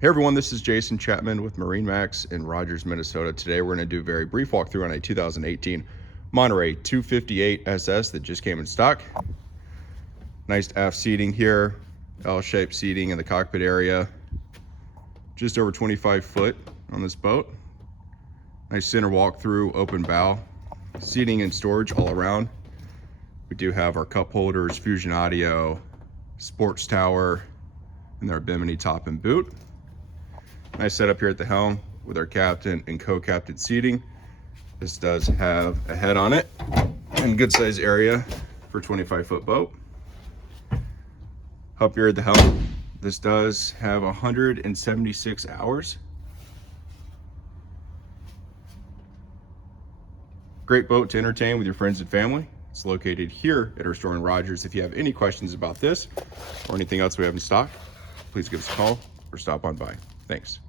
Hey everyone, this is Jason Chapman with MarineMax in Rogers, Minnesota. Today we're going to do a very brief walkthrough on a 2018 Monterey 258SS that just came in stock. Nice aft seating here, L-shaped seating in the cockpit area. Just over 25 foot on this boat. Nice center walkthrough, open bow. Seating and storage all around. We do have our cup holders, Fusion audio, sports tower, and our bimini top and boot. Nice setup here at the helm with our captain and co-captain seating. This does have a head on it and good size area for a 25-foot boat. Up here at the helm, this does have 176 hours. Great boat to entertain with your friends and family. It's located here at our store in Rogers. If you have any questions about this or anything else we have in stock, please give us a call or stop on by. Thanks.